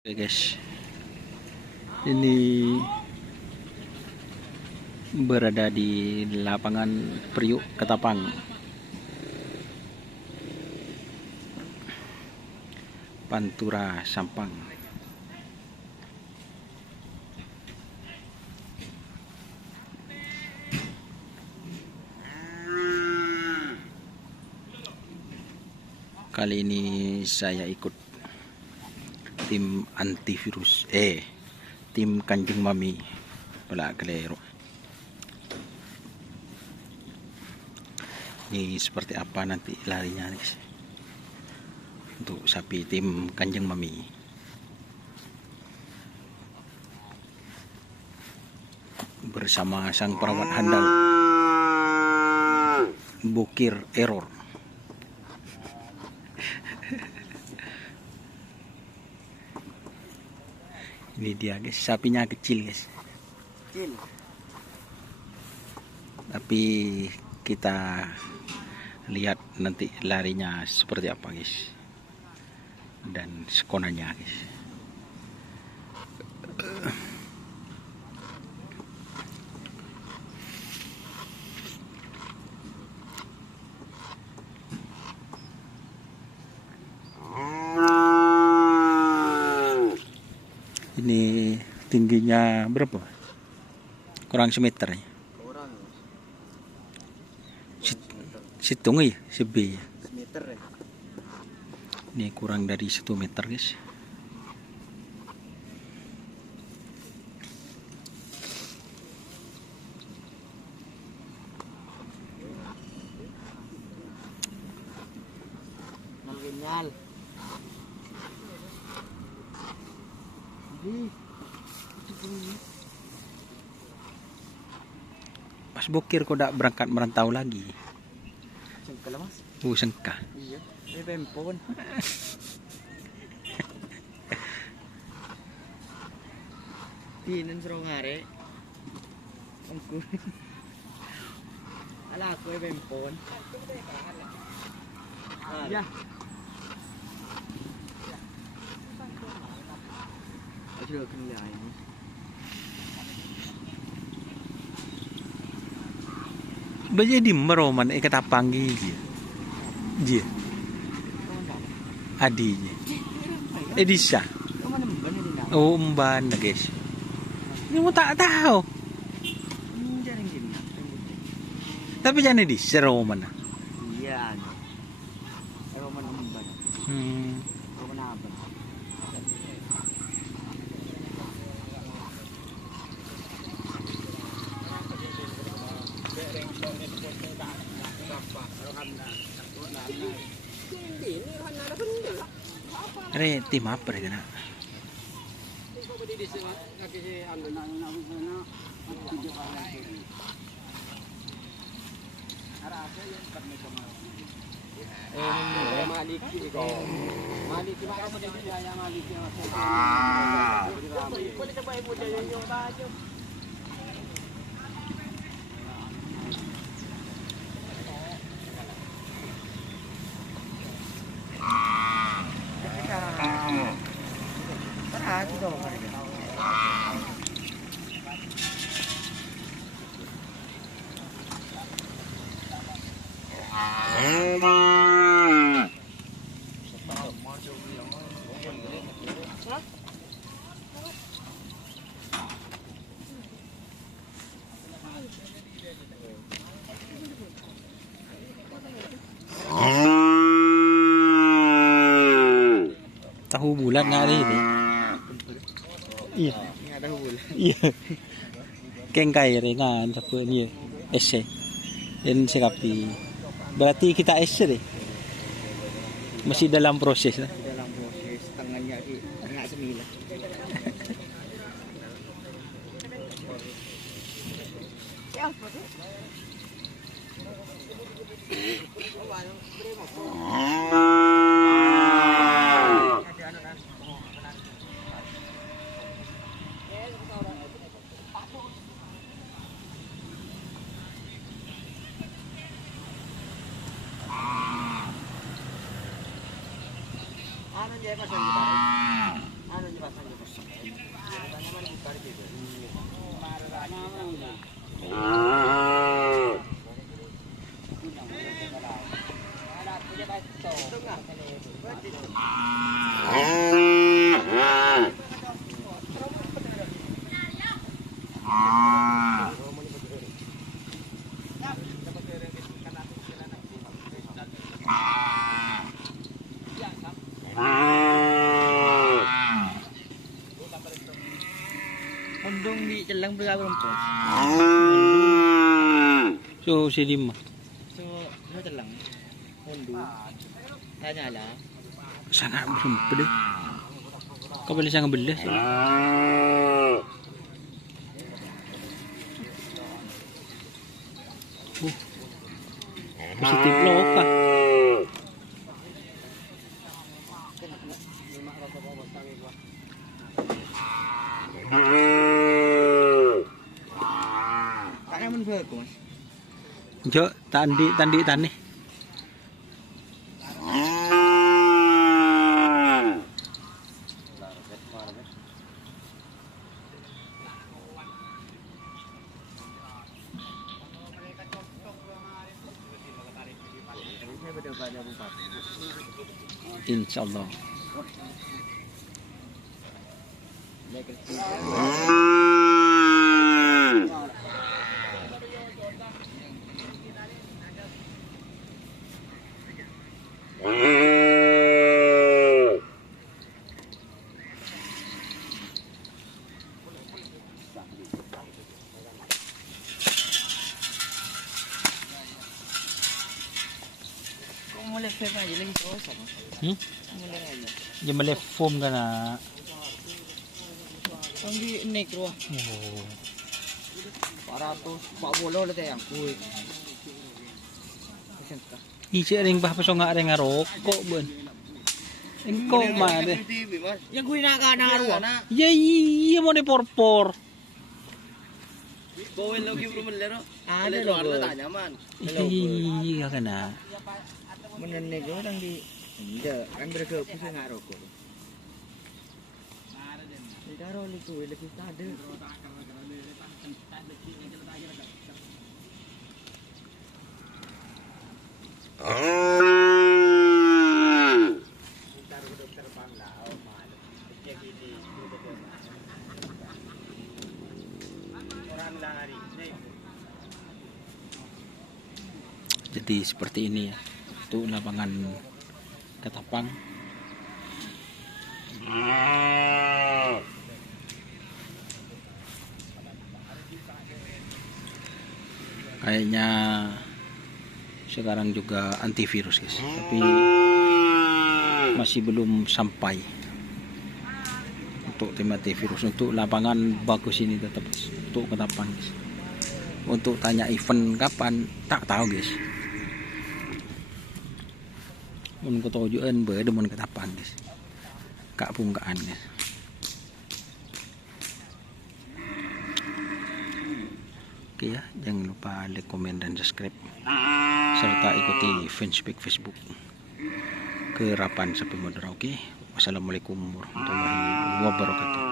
Oke guys, ini berada di lapangan Priuk Ketapang, Pantura Sampang. Kali ini saya ikut tim antivirus, tim Kanjeng Mami, wala kelero. Ini seperti apa nanti larinya guys, untuk sapi tim Kanjeng Mami. Bersama sang perawat handal Bukir Error. Ini dia guys, sapinya kecil guys, kecil. Tapi kita lihat nanti larinya seperti apa guys, dan sekonanya guys. Ini tingginya berapa? Kurang semeter ya? Kurang. Situng ya, sebe ya. Semeter ya. Ini kurang dari 1 meter guys. Nalginyal. Mas Bukir kok dak berangkat merantau lagi? Sengka lah mas. Sengka. Iya. Ini pempon. Tinan serong hari. Angku. Ala aku pempon. Ya. Sudah kena ini. Baja di meroman Ketapang dia. Dia. Adinya. Edisa. Oh, umban guys. Ini mau tak tahu. Jarang gini. Tapi jangan di Roman. Iya. Roman umban. Roman apa? Re tim apa deh kena? Tahu bulat nggak ada ini? Iya. Nggak tahu bulan. Iya. Kengkai ringan tapi ini ese. Dan sekapi. Berarti kita ese deh. Masih dalam proses lah. Dalam proses tangannya di nggak sembilan. Ano niya pasang? Ano niya pasang? Undung di celang berapa rumput? So si Lima. So, ano celang? Undung. Tanya lah. Sangat berempet deh. Kau boleh sangat belah. Positif lokal. Tak naman bagus. Jo, tandi tani. Insyaallah. Kung mulai fair aja lagi terus apa? Mulai aja. Dia boleh foam kan nak. Ang di negro. Oh. 440 lah tayang. Uy. Kasi ka. Isi ring bah pasong nga ring rokok bun. Engkau mah deh. Yang gue nak na ruang. Ya iya mau di porpor. Bawel lagi belum lero. Ada lo tanya man. Iya kan nak. Menan negro lang di. Hindi, kan berke puso nga rokok. Daro itu lebih tade. Jadi seperti ini ya. Itu lapangan Ketapang. Kayaknya sekarang juga antivirus guys, tapi masih belum sampai untuk tim antivirus. Untuk lapangan bagus ini tetap untuk Ketapang guys. Untuk tanya event kapan tak tahu guys. Mun ketujuan beuh mun Ketapang guys. Kak pungkaan guys. Oke ya, jangan lupa like, komen, dan subscribe serta ikuti fanspage Facebook Kerapan Sapi Madura. Oke, wassalamualaikum warahmatullahi wabarakatuh.